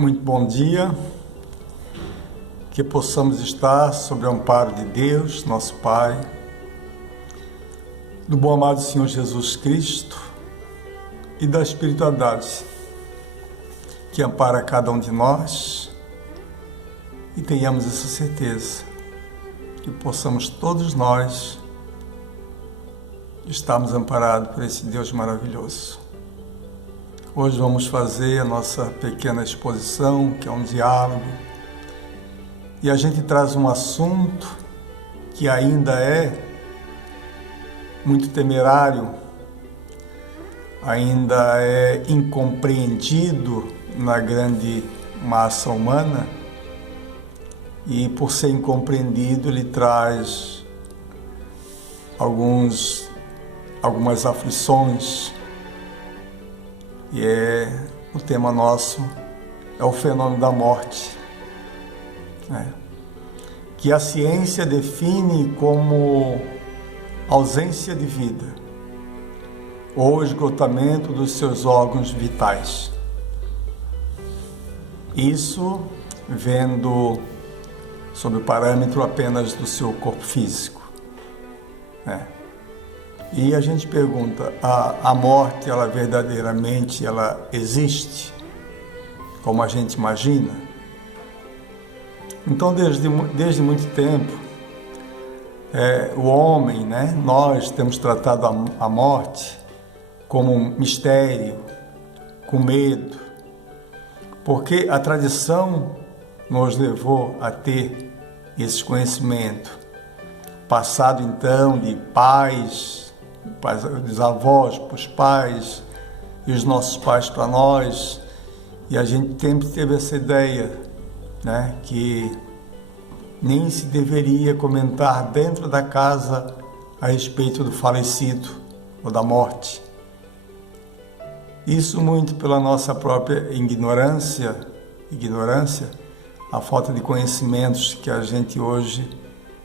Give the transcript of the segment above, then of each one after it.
Muito bom dia, que possamos estar sob o amparo de Deus, nosso Pai, do bom amado Senhor Jesus Cristo e da espiritualidade que ampara cada um de nós, e tenhamos essa certeza que possamos todos nós estarmos amparados por esse Deus maravilhoso. Hoje vamos fazer a nossa pequena exposição, que é um diálogo, e a gente traz um assunto que ainda é muito temerário, ainda é incompreendido na grande massa humana, e por ser incompreendido ele traz algumas aflições. E o tema nosso é o fenômeno da morte, que a ciência define como ausência de vida ou esgotamento dos seus órgãos vitais. Isso vendo sob o parâmetro apenas do seu corpo físico. E a gente pergunta, a morte, ela verdadeiramente existe, como a gente imagina? Então, desde muito tempo, o homem, nós temos tratado a morte como um mistério, com medo, porque a tradição nos levou a ter esse conhecimento, passado então de pais, dos avós para os pais e os nossos pais para nós, e a gente sempre teve essa ideia, que nem se deveria comentar dentro da casa a respeito do falecido ou da morte. Isso muito pela nossa própria ignorância, a falta de conhecimentos que a gente hoje,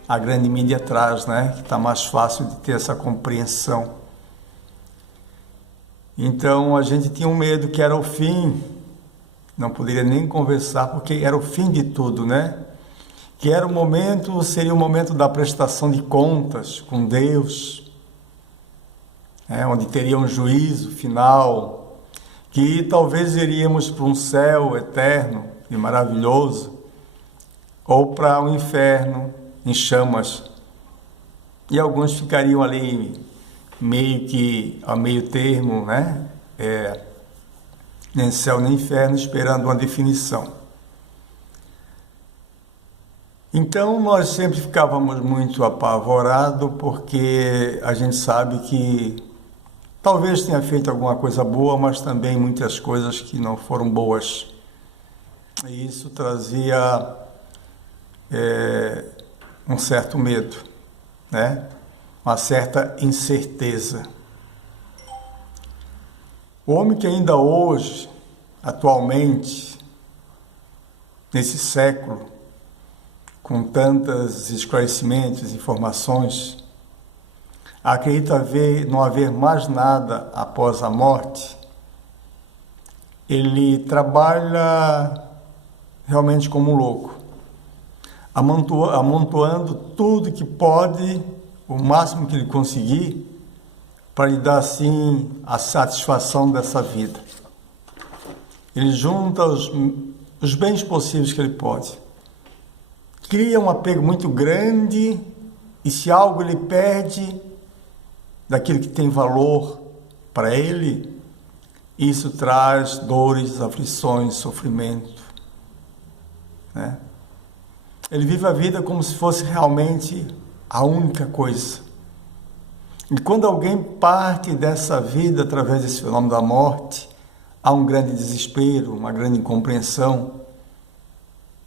a grande mídia traz, que está mais fácil de ter essa compreensão. Então a gente tinha um medo que era o fim, não poderia nem conversar porque era o fim de tudo, que seria o momento da prestação de contas com Deus, onde teria um juízo final, que talvez iríamos para um céu eterno e maravilhoso, ou para um inferno em chamas, e alguns ficariam ali meio que a meio termo, nem céu nem inferno, esperando uma definição. Então nós sempre ficávamos muito apavorados, porque a gente sabe que talvez tenha feito alguma coisa boa, mas também muitas coisas que não foram boas, e isso trazia um certo medo, uma certa incerteza. O homem que ainda hoje, atualmente, nesse século, com tantos esclarecimentos, informações, acredita não haver mais nada após a morte, ele trabalha realmente como um louco, amontoando tudo que pode, o máximo que ele conseguir, para lhe dar assim a satisfação dessa vida. Ele junta os bens possíveis que ele pode, cria um apego muito grande, e se algo ele perde daquilo que tem valor para ele, isso traz dores, aflições, sofrimento, Ele vive a vida como se fosse realmente a única coisa. E quando alguém parte dessa vida através desse fenômeno da morte, há um grande desespero, uma grande incompreensão.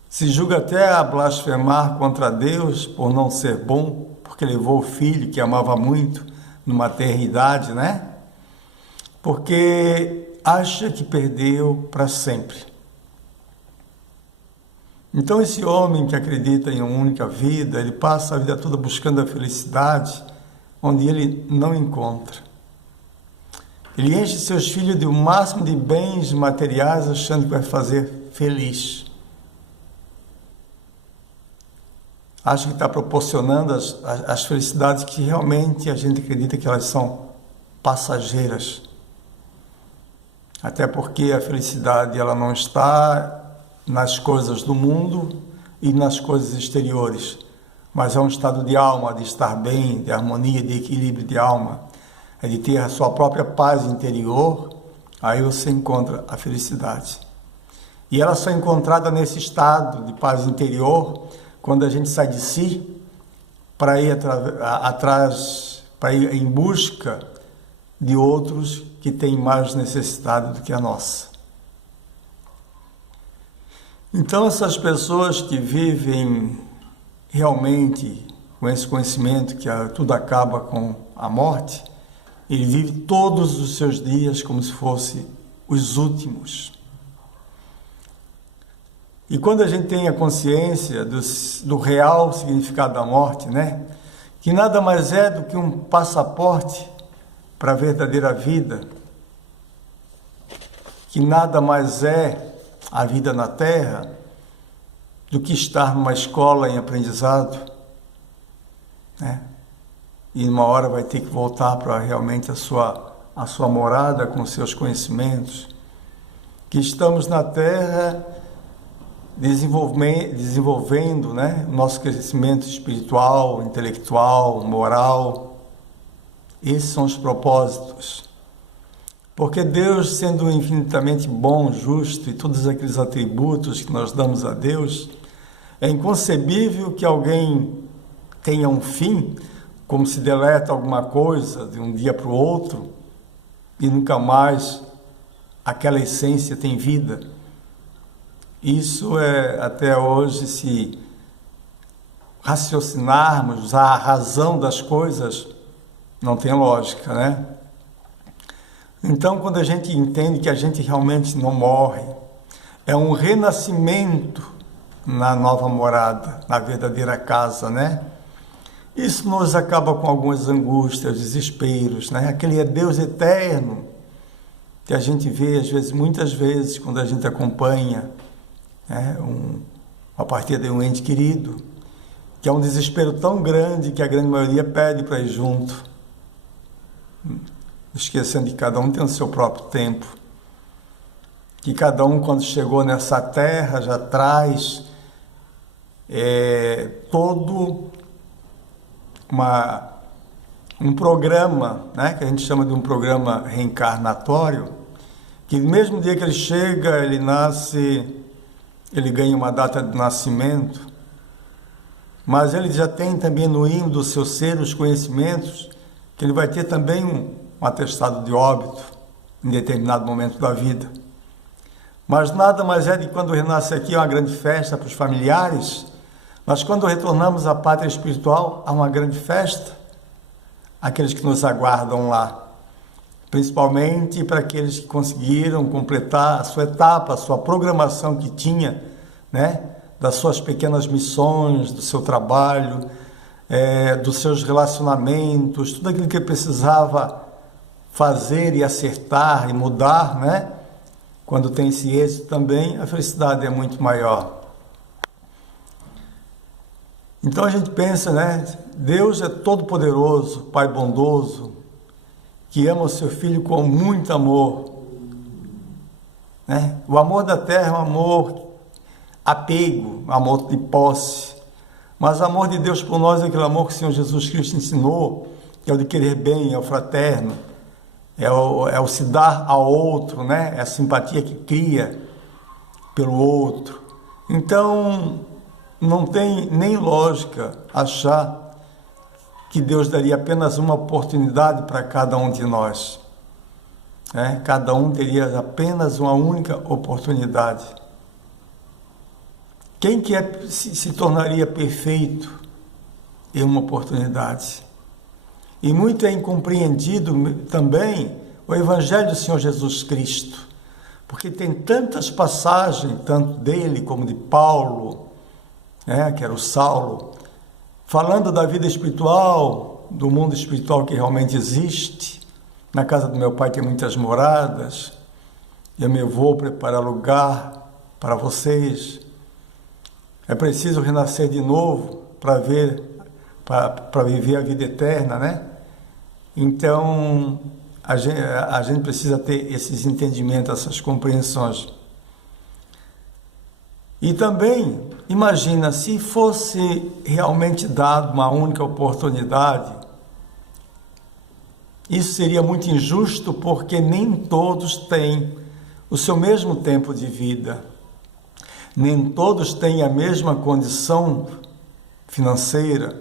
Se julga até a blasfemar contra Deus por não ser bom, porque levou o filho que amava muito numa eternidade, Porque acha que perdeu para sempre. Então esse homem que acredita em uma única vida, ele passa a vida toda buscando a felicidade, onde ele não encontra. Ele enche seus filhos do máximo de bens materiais, achando que vai fazer feliz. Acho que está proporcionando as felicidades que realmente a gente acredita que elas são passageiras. Até porque a felicidade ela não está nas coisas do mundo e nas coisas exteriores, mas é um estado de alma, de estar bem, de harmonia, de equilíbrio de alma, é de ter a sua própria paz interior. Aí você encontra a felicidade. E ela só é encontrada nesse estado de paz interior quando a gente sai de si para ir atrás, para ir em busca de outros que têm mais necessidade do que a nossa. Então essas pessoas que vivem realmente com esse conhecimento que tudo acaba com a morte, ele vive todos os seus dias como se fossem os últimos. E quando a gente tem a consciência do real significado da morte, né? Que nada mais é do que um passaporte para a verdadeira vida, que nada mais é a vida na Terra do que estar numa escola em aprendizado, né? E uma hora vai ter que voltar para realmente a sua morada com seus conhecimentos, que estamos na Terra desenvolvendo, né, nosso crescimento espiritual, intelectual, moral. Esses são os propósitos. Porque Deus, sendo infinitamente bom, justo e todos aqueles atributos que nós damos a Deus, é inconcebível que alguém tenha um fim, como se deleta alguma coisa de um dia para o outro e nunca mais aquela essência tem vida. Isso é, até hoje, se raciocinarmos, usar a razão das coisas, não tem lógica, né? Então, quando a gente entende que a gente realmente não morre, é um renascimento na nova morada, na verdadeira casa, né? Isso nos acaba com algumas angústias, desesperos, né? Aquele é Deus eterno que a gente vê, às vezes, muitas vezes, quando a gente acompanha, né, a partir de um ente querido, que é um desespero tão grande que a grande maioria pede para ir junto, esquecendo que cada um tem o seu próprio tempo, que cada um, quando chegou nessa terra, já traz todo um programa, né, que a gente chama de um programa reencarnatório, que no mesmo dia que ele chega, ele nasce, ele ganha uma data de nascimento, mas ele já tem também no ímã do seu ser os conhecimentos que ele vai ter também um atestado de óbito em determinado momento da vida. Mas nada mais é de quando renasce aqui é uma grande festa para os familiares, mas quando retornamos à pátria espiritual, há uma grande festa, aqueles que nos aguardam lá, principalmente para aqueles que conseguiram completar a sua etapa, a sua programação que tinha, né, das suas pequenas missões, do seu trabalho, dos seus relacionamentos, tudo aquilo que precisava fazer e acertar e mudar, né? Quando tem esse êxito também, a felicidade é muito maior. Então a gente pensa, né? Deus é todo poderoso, Pai bondoso, que ama o seu filho com muito amor, né? O amor da terra é um amor apego, amor de posse, mas o amor de Deus por nós é aquele amor que o Senhor Jesus Cristo ensinou, que é o de querer bem, é o fraterno, é o se dar ao outro, né? É a simpatia que cria pelo outro. Então, não tem nem lógica achar que Deus daria apenas uma oportunidade para cada um de nós. Né? Cada um teria apenas uma única oportunidade. Quem que se tornaria perfeito em uma oportunidade? E muito é incompreendido também o Evangelho do Senhor Jesus Cristo, porque tem tantas passagens, tanto dele como de Paulo, né, que era o Saulo, falando da vida espiritual, do mundo espiritual que realmente existe. Na casa do meu pai tem muitas moradas, eu me vou preparar lugar para vocês. É preciso renascer de novo para viver a vida eterna, né? Então, a gente precisa ter esses entendimentos, essas compreensões. E também, imagina, se fosse realmente dado uma única oportunidade, isso seria muito injusto, porque nem todos têm o seu mesmo tempo de vida. Nem todos têm a mesma condição financeira.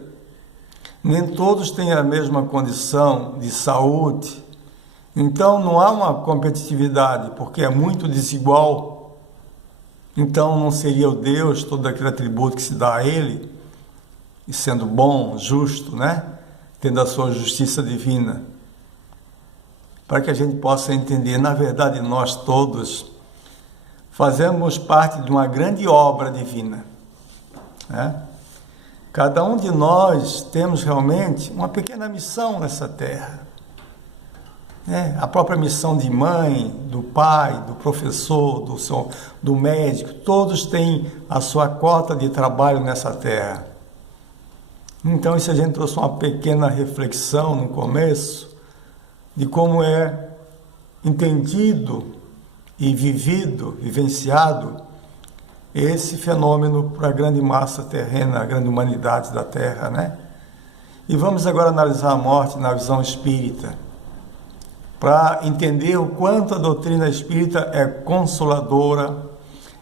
Nem todos têm a mesma condição de saúde. Então, não há uma competitividade, porque é muito desigual. Então, não seria o Deus todo aquele atributo que se dá a Ele, e sendo bom, justo, né? Tendo a sua justiça divina. Para que a gente possa entender, na verdade, nós todos fazemos parte de uma grande obra divina, né? Cada um de nós temos realmente uma pequena missão nessa terra, né? A própria missão de mãe, do pai, do professor, do médico, todos têm a sua cota de trabalho nessa terra. Então, isso a gente trouxe uma pequena reflexão no começo, de como é entendido e vivenciado esse fenômeno para a grande massa terrena, a grande humanidade da Terra, né? E vamos agora analisar a morte na visão espírita, para entender o quanto a doutrina espírita é consoladora,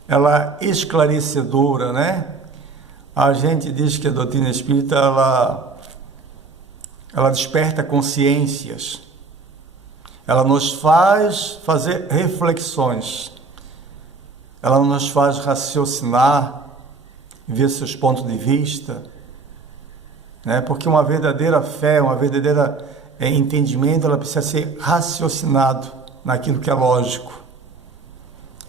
ela é esclarecedora, né? A gente diz que a doutrina espírita, ela desperta consciências. Ela nos faz fazer reflexões, ela nos faz raciocinar, ver seus pontos de vista, né? Porque uma verdadeira fé, uma verdadeira entendimento, ela precisa ser raciocinado naquilo que é lógico.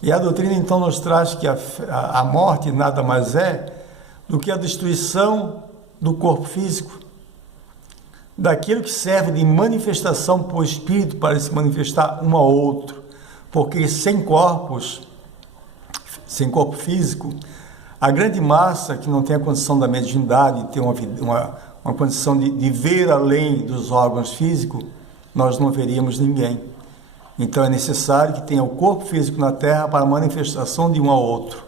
E a doutrina então nos traz que a morte nada mais é do que a destruição do corpo físico, daquilo que serve de manifestação para o espírito, para se manifestar um ao outro, porque sem corpo físico, a grande massa que não tem a condição da mediunidade, ter uma condição de ver além dos órgãos físicos, nós não veríamos ninguém. Então é necessário que tenha o corpo físico na Terra para a manifestação de um ao outro.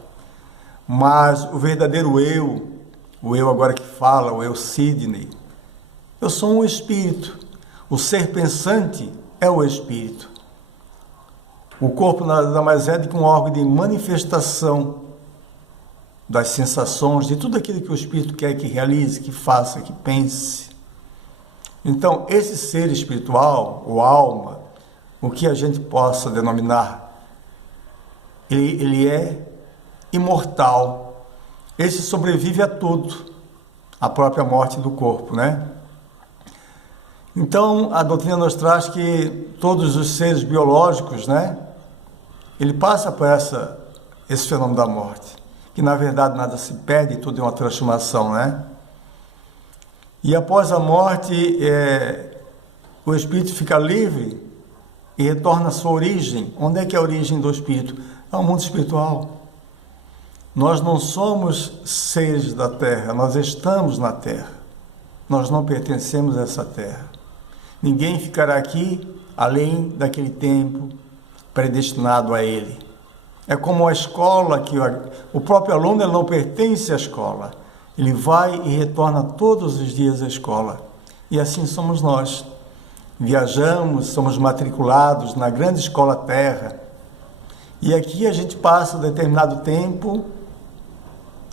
Mas o verdadeiro eu, o eu agora que fala, o eu Sidney, eu sou um espírito. O ser pensante é o espírito. O corpo nada mais é do que um órgão de manifestação das sensações, de tudo aquilo que o espírito quer que realize, que faça, que pense. Então, esse ser espiritual, ou alma, o que a gente possa denominar, ele é imortal. Esse sobrevive a tudo, a própria morte do corpo, né? Então, a doutrina nos traz que todos os seres biológicos, né, ele passa por esse fenômeno da morte, que na verdade nada se perde, tudo é uma transformação, né? E após a morte, o espírito fica livre e retorna à sua origem. Onde é que é a origem do espírito? É o mundo espiritual. Nós não somos seres da terra, nós estamos na terra. Nós não pertencemos a essa terra. Ninguém ficará aqui além daquele tempo predestinado a ele. É como a escola, que o próprio aluno ele não pertence à escola. Ele vai e retorna todos os dias à escola. E assim somos nós. Viajamos, somos matriculados na grande escola Terra. E aqui a gente passa um determinado tempo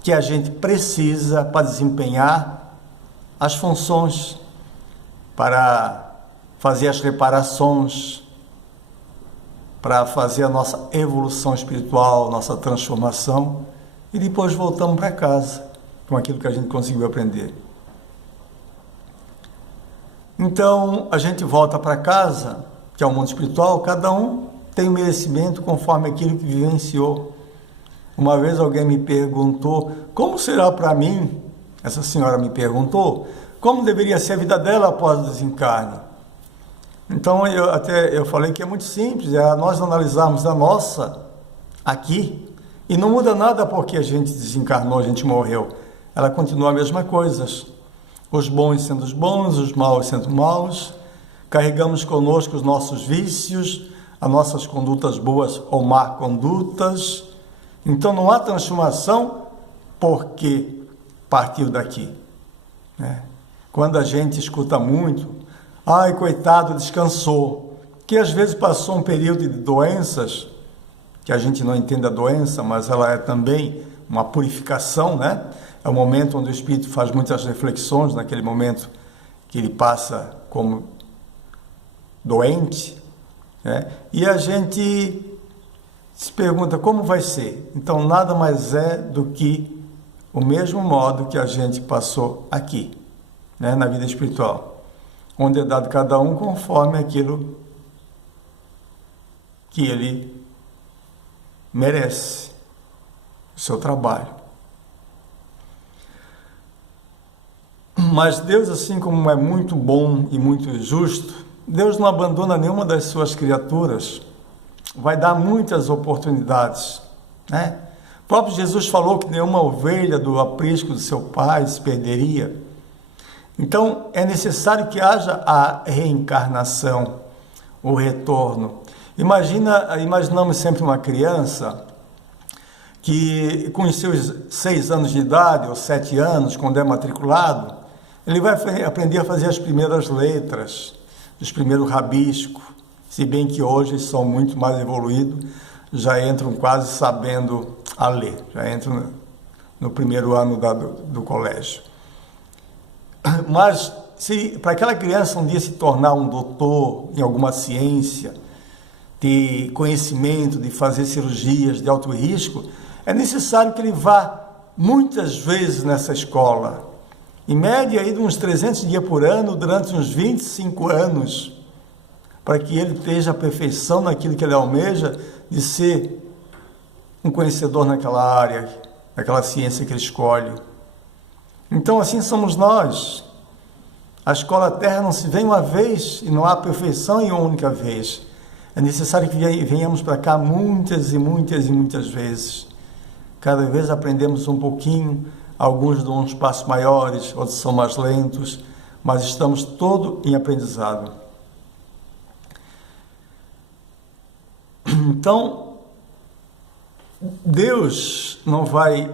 que a gente precisa para desempenhar as funções, para fazer as reparações, para fazer a nossa evolução espiritual, nossa transformação, e depois voltamos para casa com aquilo que a gente conseguiu aprender. Então, a gente volta para casa, que é o mundo espiritual, cada um tem o merecimento conforme aquilo que vivenciou. Uma vez alguém me perguntou, como será para mim, essa senhora me perguntou, como deveria ser a vida dela após o desencarne. Então, eu falei que é muito simples, nós analisarmos a nossa aqui, E não muda nada porque a gente desencarnou, a gente morreu. Ela continua a mesma coisa. Os bons sendo os bons, os maus sendo maus. Carregamos conosco os nossos vícios, as nossas condutas boas ou má condutas. Então não há transformação porque partiu daqui, né? Quando a gente escuta muito, ai, coitado, descansou, que às vezes passou um período de doenças, que a gente não entende a doença, mas ela é também uma purificação, né? É o momento onde o espírito faz muitas reflexões, naquele momento que ele passa como doente, né? E a gente se pergunta como vai ser. Então nada mais é do que o mesmo modo que a gente passou aqui, né? Na vida espiritual, onde é dado cada um conforme aquilo que ele merece, o seu trabalho. Mas Deus, assim como é muito bom e muito justo, Deus não abandona nenhuma das suas criaturas, vai dar muitas oportunidades, né? O próprio Jesus falou que nenhuma ovelha do aprisco do seu pai se perderia. Então é necessário que haja a reencarnação, o retorno. Imaginamos sempre uma criança que com os seus 6 anos de idade ou 7 anos, quando é matriculado, ele vai aprender a fazer as primeiras letras, os primeiros rabiscos, se bem que hoje são muito mais evoluídos, já entram quase sabendo a ler, já entram no primeiro ano do colégio. Mas se para aquela criança um dia se tornar um doutor em alguma ciência, ter conhecimento de fazer cirurgias de alto risco, é necessário que ele vá muitas vezes nessa escola, em média aí de uns 300 dias por ano, durante uns 25 anos, para que ele esteja a perfeição naquilo que ele almeja de ser um conhecedor naquela área, naquela ciência que ele escolhe. Então assim somos nós. A escola terra não se vem uma vez e não há perfeição em uma única vez. É necessário que venhamos para cá muitas e muitas e muitas vezes. Cada vez aprendemos um pouquinho, alguns dão uns passos maiores, outros são mais lentos, mas estamos todos em aprendizado. Então, Deus não vai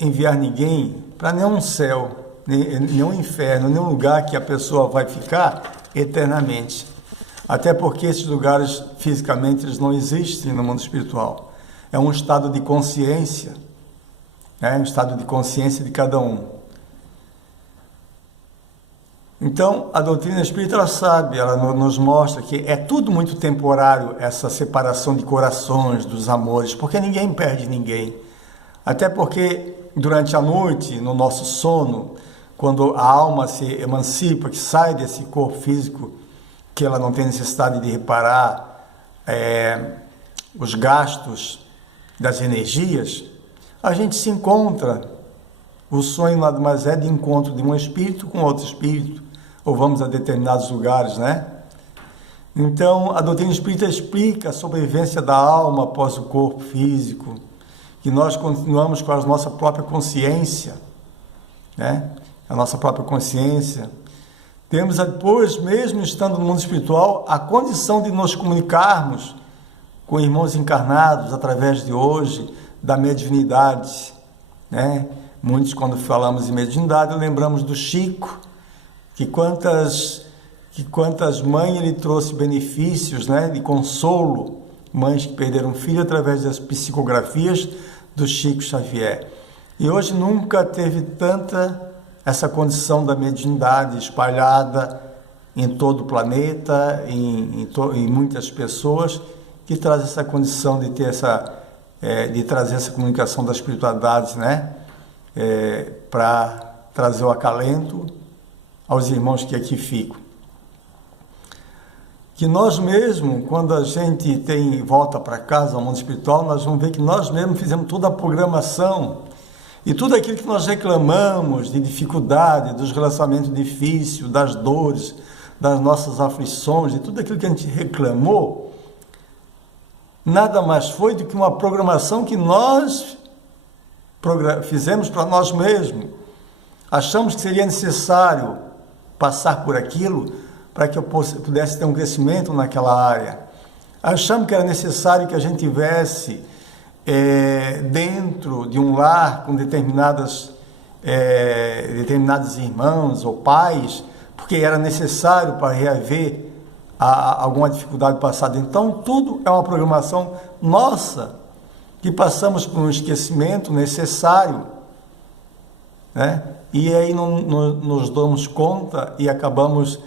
enviar ninguém para nenhum céu, nenhum inferno, nenhum lugar que a pessoa vai ficar eternamente. Até porque esses lugares, fisicamente, eles não existem no mundo espiritual. É um estado de consciência, né? Um estado de consciência de cada um. Então, a doutrina espírita, ela sabe, ela nos mostra que é tudo muito temporário, essa separação de corações, dos amores, porque ninguém perde ninguém. Até porque, durante a noite, no nosso sono, quando a alma se emancipa, que sai desse corpo físico, que ela não tem necessidade de reparar os gastos das energias, a gente se encontra. O sonho nada mais é de encontro de um espírito com outro espírito, ou vamos a determinados lugares, né? Então, a doutrina espírita explica a sobrevivência da alma após o corpo físico, que nós continuamos com a nossa própria consciência, né? A nossa própria consciência. Temos depois, mesmo estando no mundo espiritual, a condição de nos comunicarmos com irmãos encarnados através de hoje, da mediunidade, né? Muitos, quando falamos em mediunidade, lembramos do Chico, que quantas mães ele trouxe benefícios, né, de consolo, mães que perderam filho através das psicografias do Chico Xavier. E hoje nunca teve tanta essa condição da mediunidade espalhada em todo o planeta, em muitas pessoas, que traz essa condição de ter de trazer essa comunicação das espiritualidades, né, para trazer o acalento aos irmãos que aqui ficam. Que nós mesmos, quando a gente volta para casa, ao mundo espiritual, nós vamos ver que nós mesmos fizemos toda a programação e tudo aquilo que nós reclamamos de dificuldade, dos relacionamentos difíceis, das dores, das nossas aflições, de tudo aquilo que a gente reclamou, nada mais foi do que uma programação que nós fizemos para nós mesmos. Achamos que seria necessário passar por aquilo para que eu pudesse ter um crescimento naquela área. Achamos que era necessário que a gente tivesse dentro de um lar com determinados irmãos ou pais, porque era necessário para reaver alguma dificuldade passada. Então, tudo é uma programação nossa, que passamos por um esquecimento necessário, né? E aí não nos damos conta e acabamos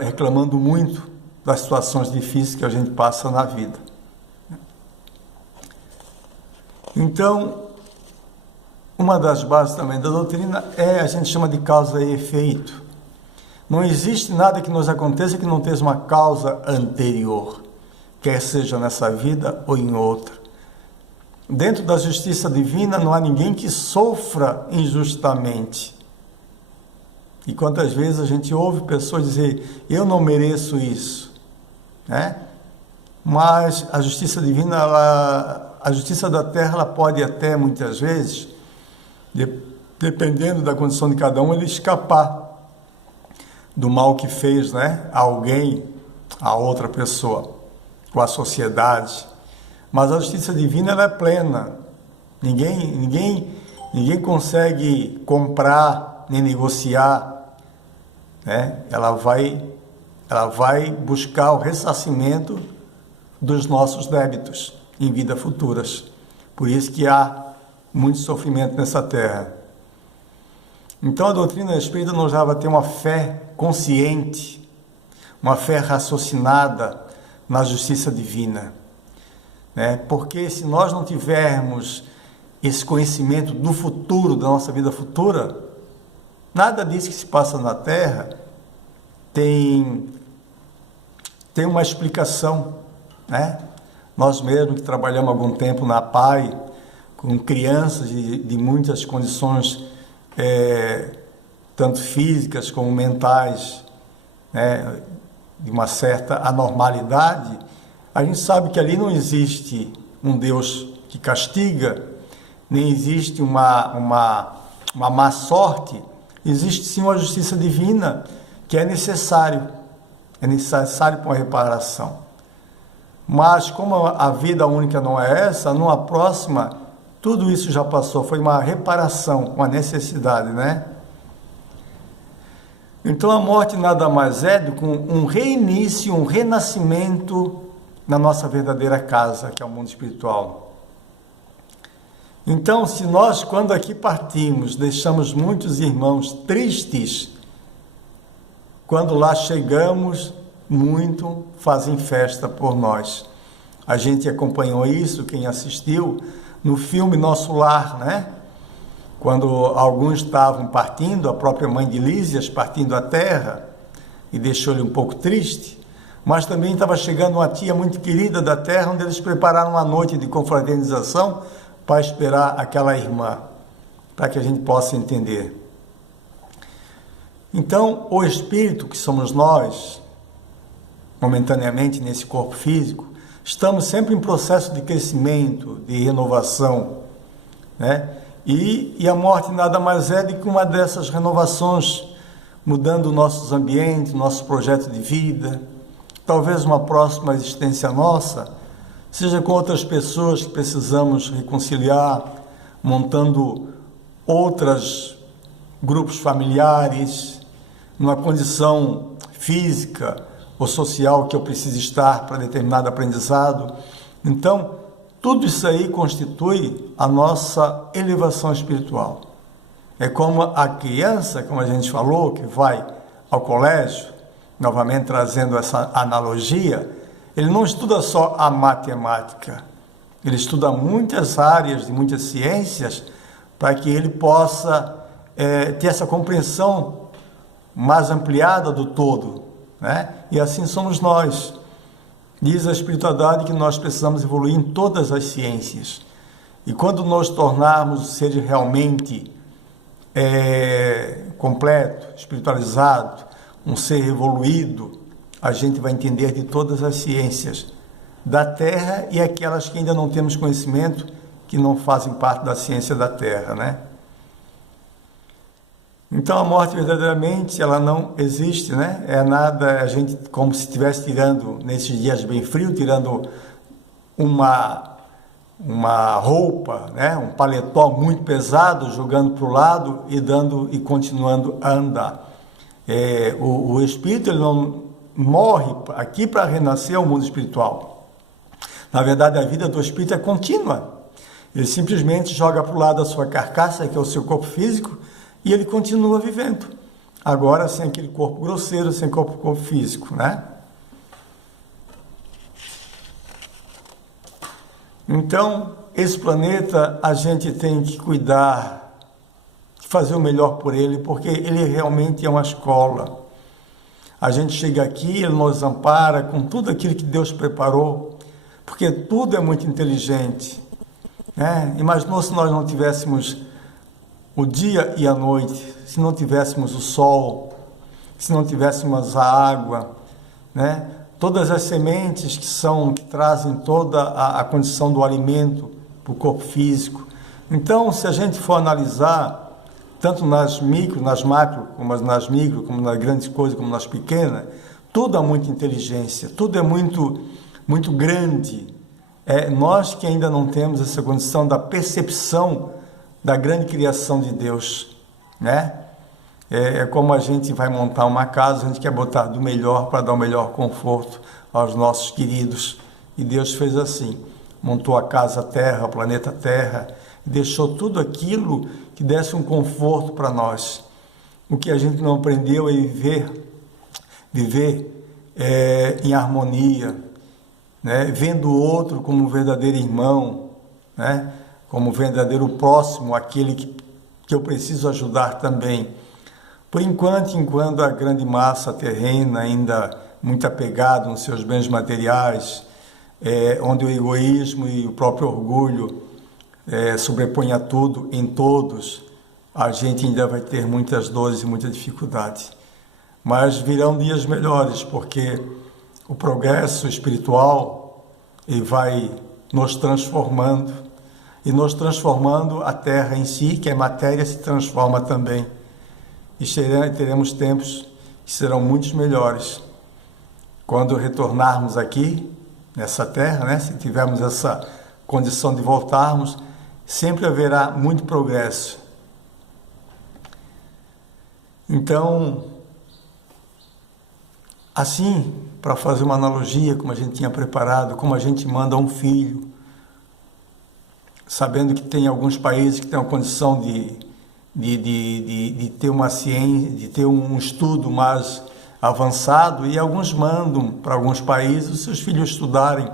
reclamando muito das situações difíceis que a gente passa na vida. Então, uma das bases também da doutrina a gente chama de causa e efeito. Não existe nada que nos aconteça que não tenha uma causa anterior, quer seja nessa vida ou em outra. Dentro da justiça divina não há ninguém que sofra injustamente. E quantas vezes a gente ouve pessoas dizer, eu não mereço isso, né? Mas a justiça divina, a justiça da terra, ela pode até muitas vezes, dependendo da condição de cada um, ele escapar do mal que fez, né, a alguém, a outra pessoa, ou a sociedade. Mas a justiça divina, ela é plena. Ninguém consegue comprar nem negociar, né? Ela vai buscar o ressarcimento dos nossos débitos em vidas futuras. Por isso que há muito sofrimento nessa terra. Então a doutrina espírita nos leva a ter uma fé consciente, uma fé raciocinada na justiça divina, né? Porque se nós não tivermos esse conhecimento do futuro, da nossa vida futura, nada disso que se passa na Terra tem uma explicação, né? Nós mesmos que trabalhamos algum tempo na PAI, com crianças de muitas condições, tanto físicas como mentais, né, de uma certa anormalidade, a gente sabe que ali não existe um Deus que castiga, nem existe uma má sorte, existe sim uma justiça divina que é necessário para uma reparação. Mas como a vida única não é essa, numa próxima, tudo isso já passou, foi uma reparação, uma necessidade, né? Então a morte nada mais é do que um reinício, um renascimento na nossa verdadeira casa, que é o mundo espiritual. Então, se nós, quando aqui partimos, deixamos muitos irmãos tristes, quando lá chegamos, muito fazem festa por nós. A gente acompanhou isso, quem assistiu, no filme Nosso Lar, né? Quando alguns estavam partindo, a própria mãe de Lísias partindo a terra, e deixou-lhe um pouco triste, mas também estava chegando uma tia muito querida da terra, onde eles prepararam uma noite de confraternização para esperar aquela irmã, para que a gente possa entender. Então, o espírito que somos nós, momentaneamente nesse corpo físico, estamos sempre em processo de crescimento, de renovação, né? E a morte nada mais é do que uma dessas renovações, mudando nossos ambientes, nosso projeto de vida. Talvez uma próxima existência nossa seja com outras pessoas que precisamos reconciliar, montando outros grupos familiares, numa condição física ou social que eu preciso estar para determinado aprendizado. Então, tudo isso aí constitui a nossa elevação espiritual. É como a criança, como a gente falou, que vai ao colégio, novamente trazendo essa analogia, ele não estuda só a matemática, ele estuda muitas áreas de muitas ciências para que ele possa ter essa compreensão mais ampliada do todo, né? E assim somos nós. Diz a espiritualidade que nós precisamos evoluir em todas as ciências. E quando nos tornarmos seres realmente completo, espiritualizado, um ser evoluído, a gente vai entender de todas as ciências da Terra e aquelas que ainda não temos conhecimento, que não fazem parte da ciência da Terra, né? Então a morte verdadeiramente ela não existe, né? É nada, a gente como se estivesse tirando, nesses dias bem frios, tirando uma roupa, né? Um paletó muito pesado, jogando para o lado e continuando a andar. O espírito ele não morre aqui para renascer ao mundo espiritual. Na verdade, a vida do espírito é contínua. Ele simplesmente joga para o lado a sua carcaça, que é o seu corpo físico, e ele continua vivendo. Agora sem aquele corpo grosseiro, sem corpo físico, né? Então, esse planeta a gente tem que cuidar, fazer o melhor por ele, porque ele realmente é uma escola. A gente chega aqui, ele nos ampara com tudo aquilo que Deus preparou, porque tudo é muito inteligente, né? Imaginou se nós não tivéssemos o dia e a noite, se não tivéssemos o sol, se não tivéssemos a água, né? Todas as sementes que trazem toda a condição do alimento para o corpo físico. Então, se a gente for analisar, tanto nas micro, nas macro, como nas micro, como nas grandes coisas, como nas pequenas, tudo há muita inteligência, tudo é muito, muito grande. Nós que ainda não temos essa condição da percepção da grande criação de Deus, né? É como a gente vai montar uma casa, a gente quer botar do melhor para dar o melhor conforto aos nossos queridos. E Deus fez assim, montou a casa Terra, o planeta Terra, e deixou tudo aquilo que desse um conforto para nós. O que a gente não aprendeu é viver em harmonia, né? Vendo o outro como um verdadeiro irmão, né? Como um verdadeiro próximo, aquele que eu preciso ajudar também. Por enquanto a grande massa terrena ainda muito apegada nos seus bens materiais, onde o egoísmo e o próprio orgulho sobrepõem a tudo em todos, a gente ainda vai ter muitas dores e muita dificuldade. Mas virão dias melhores, porque o progresso espiritual ele vai nos transformando, e nos transformando, a Terra em si, que é matéria, se transforma também. E teremos tempos que serão muito melhores. Quando retornarmos aqui, nessa Terra, né, se tivermos essa condição de voltarmos, sempre haverá muito progresso. Então, assim, para fazer uma analogia, como a gente tinha preparado, como a gente manda um filho, sabendo que tem alguns países que têm a condição de ter uma ciência, de ter um estudo mais avançado, e alguns mandam para alguns países os seus filhos estudarem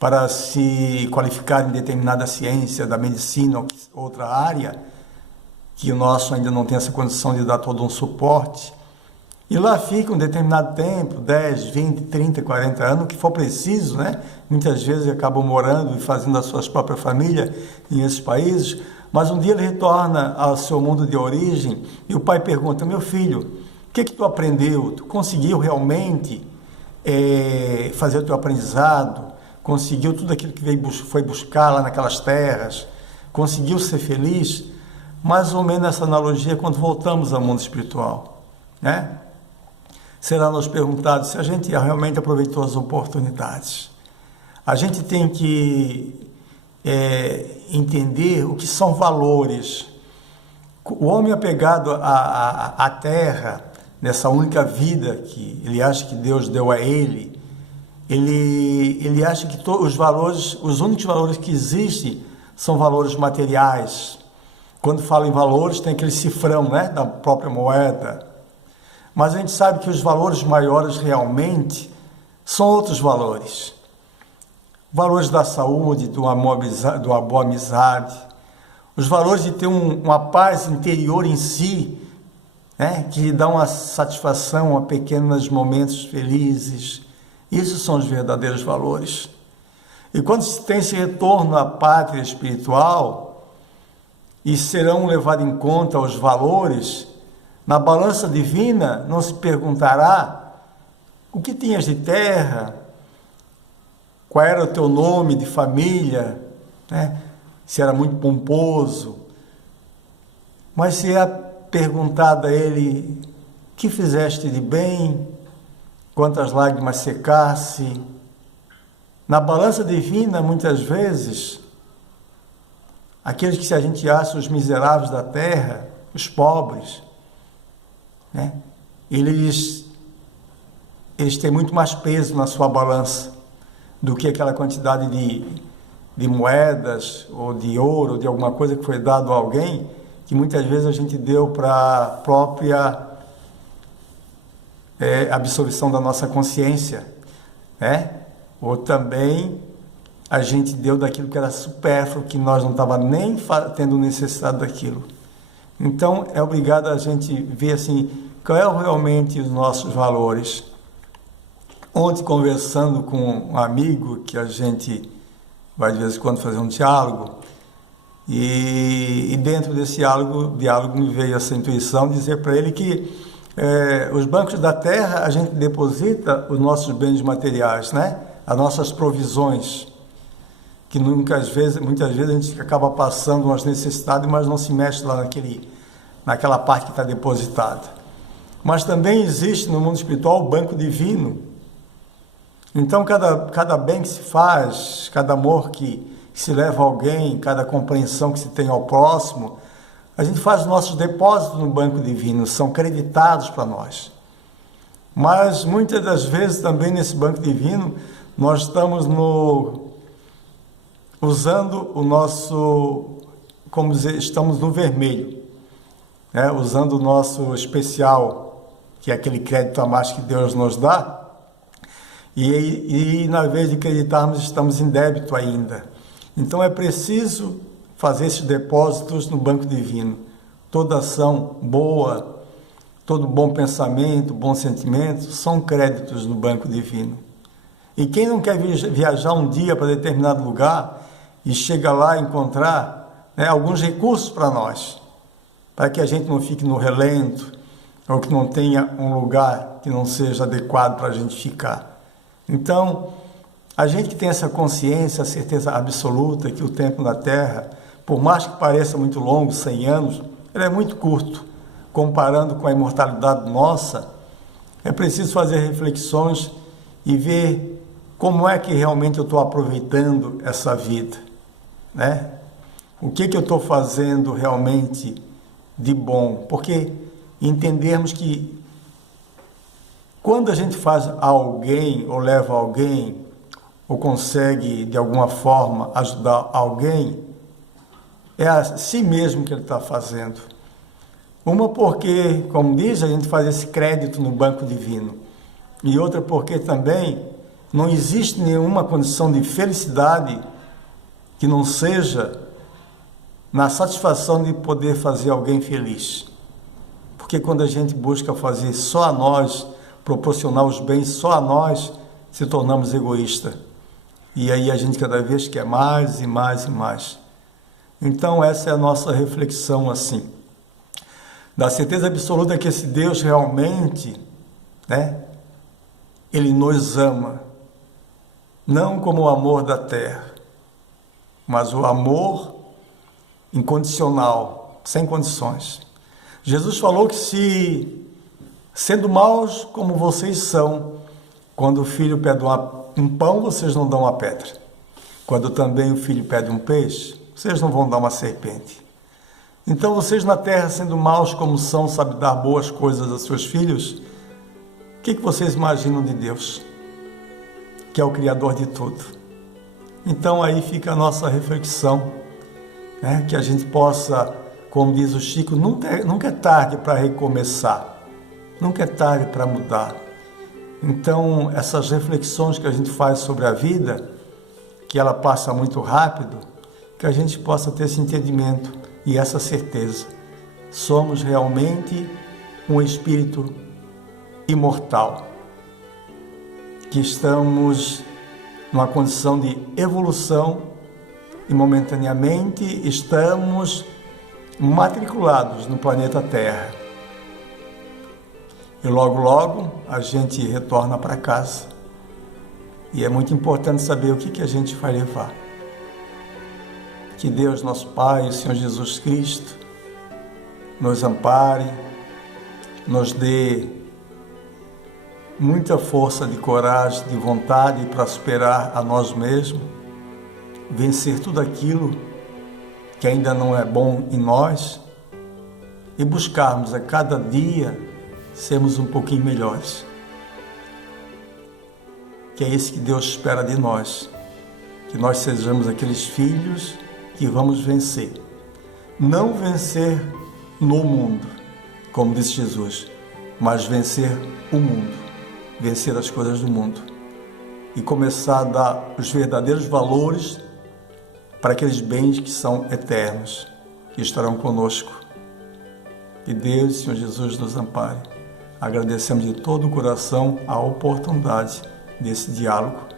para se qualificar em determinada ciência, da medicina ou outra área, que o nosso ainda não tem essa condição de dar todo um suporte. E lá fica um determinado tempo, 10, 20, 30, 40 anos, o que for preciso, né? Muitas vezes acabam morando e fazendo as suas próprias famílias em esses países, mas um dia ele retorna ao seu mundo de origem e o pai pergunta: meu filho, o que tu aprendeu? Tu conseguiu realmente fazer o teu aprendizado? Conseguiu tudo aquilo que foi buscar lá naquelas terras? Conseguiu ser feliz? Mais ou menos essa analogia quando voltamos ao mundo espiritual, né? Será nos perguntado se a gente realmente aproveitou as oportunidades. A gente tem que entender o que são valores. O homem apegado à terra, nessa única vida que ele acha que Deus deu a ele acha que os únicos valores que existem são valores materiais. Quando fala em valores, tem aquele cifrão, né, da própria moeda. Mas a gente sabe que os valores maiores realmente são outros valores. Valores da saúde, de uma boa amizade, os valores de ter uma paz interior em si, né, que lhe dá uma satisfação a pequenos momentos felizes. Isso são os verdadeiros valores. E quando se tem esse retorno à pátria espiritual, e serão levados em conta os valores, na balança divina não se perguntará o que tinhas de terra, qual era o teu nome de família, né? se era muito pomposo. Mas se é perguntado a ele, que fizeste de bem, quantas lágrimas secasse, na balança divina, muitas vezes, aqueles que a gente acha os miseráveis da terra, os pobres, né? Eles têm muito mais peso na sua balança do que aquela quantidade de moedas, ou de ouro, ou de alguma coisa que foi dado a alguém, que muitas vezes a gente deu para a própria absolvição da nossa consciência, né? Ou também a gente deu daquilo que era supérfluo, que nós não estávamos nem tendo necessidade daquilo. Então, é obrigado a gente ver assim, qual é realmente os nossos valores. Ontem, conversando com um amigo, que a gente vai de vez em quando fazer um diálogo, e dentro desse diálogo me veio essa intuição de dizer para ele que os bancos da terra a gente deposita os nossos bens materiais, né? As nossas provisões, que muitas vezes a gente acaba passando umas necessidades, mas não se mexe lá naquela parte que está depositada. Mas também existe no mundo espiritual o banco divino. Então, cada bem que se faz, cada amor que se leva a alguém, cada compreensão que se tem ao próximo, a gente faz nossos depósitos no banco divino, são creditados para nós. Mas muitas das vezes também nesse banco divino nós estamos usando o nosso, como dizer, estamos no vermelho, né? Usando o nosso especial, que é aquele crédito a mais que Deus nos dá, e na vez de acreditarmos estamos em débito ainda. Então é preciso fazer esses depósitos no banco divino. Toda ação boa, todo bom pensamento, bom sentimento, são créditos no banco divino. E quem não quer viajar um dia para determinado lugar e chega lá e encontrar, né, alguns recursos para nós, para que a gente não fique no relento, ou que não tenha um lugar que não seja adequado para a gente ficar. Então, a gente que tem essa consciência, a certeza absoluta que o tempo na Terra, por mais que pareça muito longo, 100 anos, ele é muito curto, comparando com a imortalidade nossa. É preciso fazer reflexões e ver como é que realmente eu estou aproveitando essa vida, né? O que eu estou fazendo realmente de bom? Porque entendermos que quando a gente faz a alguém, ou leva alguém, ou consegue de alguma forma ajudar alguém, é a si mesmo que ele está fazendo. Uma porque, como diz, a gente faz esse crédito no banco divino. E outra porque também não existe nenhuma condição de felicidade que não seja na satisfação de poder fazer alguém feliz. Porque quando a gente busca fazer só a nós, proporcionar os bens só a nós, se tornamos egoístas. E aí a gente cada vez quer mais e mais e mais. Então essa é a nossa reflexão assim. Da certeza absoluta que esse Deus realmente, né, Ele nos ama. Não como o amor da terra, mas o amor incondicional, sem condições. Jesus falou que se, sendo maus como vocês são, quando o filho pede um pão, vocês não dão uma pedra. Quando também o filho pede um peixe, vocês não vão dar uma serpente. Então vocês na terra, sendo maus como são, sabem dar boas coisas a seus filhos, o que vocês imaginam de Deus, que é o Criador de tudo? Então aí fica a nossa reflexão, né? Que a gente possa, como diz o Chico, nunca é tarde para recomeçar, nunca é tarde para mudar. Então essas reflexões que a gente faz sobre a vida, que ela passa muito rápido, que a gente possa ter esse entendimento e essa certeza. Somos realmente um espírito imortal, que estamos numa condição de evolução e momentaneamente estamos matriculados no planeta Terra. E logo, logo a gente retorna para casa. E é muito importante saber o que a gente vai levar. Que Deus, nosso Pai, o Senhor Jesus Cristo, nos ampare, nos dê muita força de coragem, de vontade para superar a nós mesmos, vencer tudo aquilo que ainda não é bom em nós e buscarmos a cada dia sermos um pouquinho melhores. Que é isso que Deus espera de nós, que nós sejamos aqueles filhos que vamos vencer. Não vencer no mundo, como disse Jesus, mas vencer o mundo, vencer as coisas do mundo e começar a dar os verdadeiros valores para aqueles bens que são eternos, que estarão conosco. Que Deus, Senhor Jesus, nos ampare. Agradecemos de todo o coração a oportunidade desse diálogo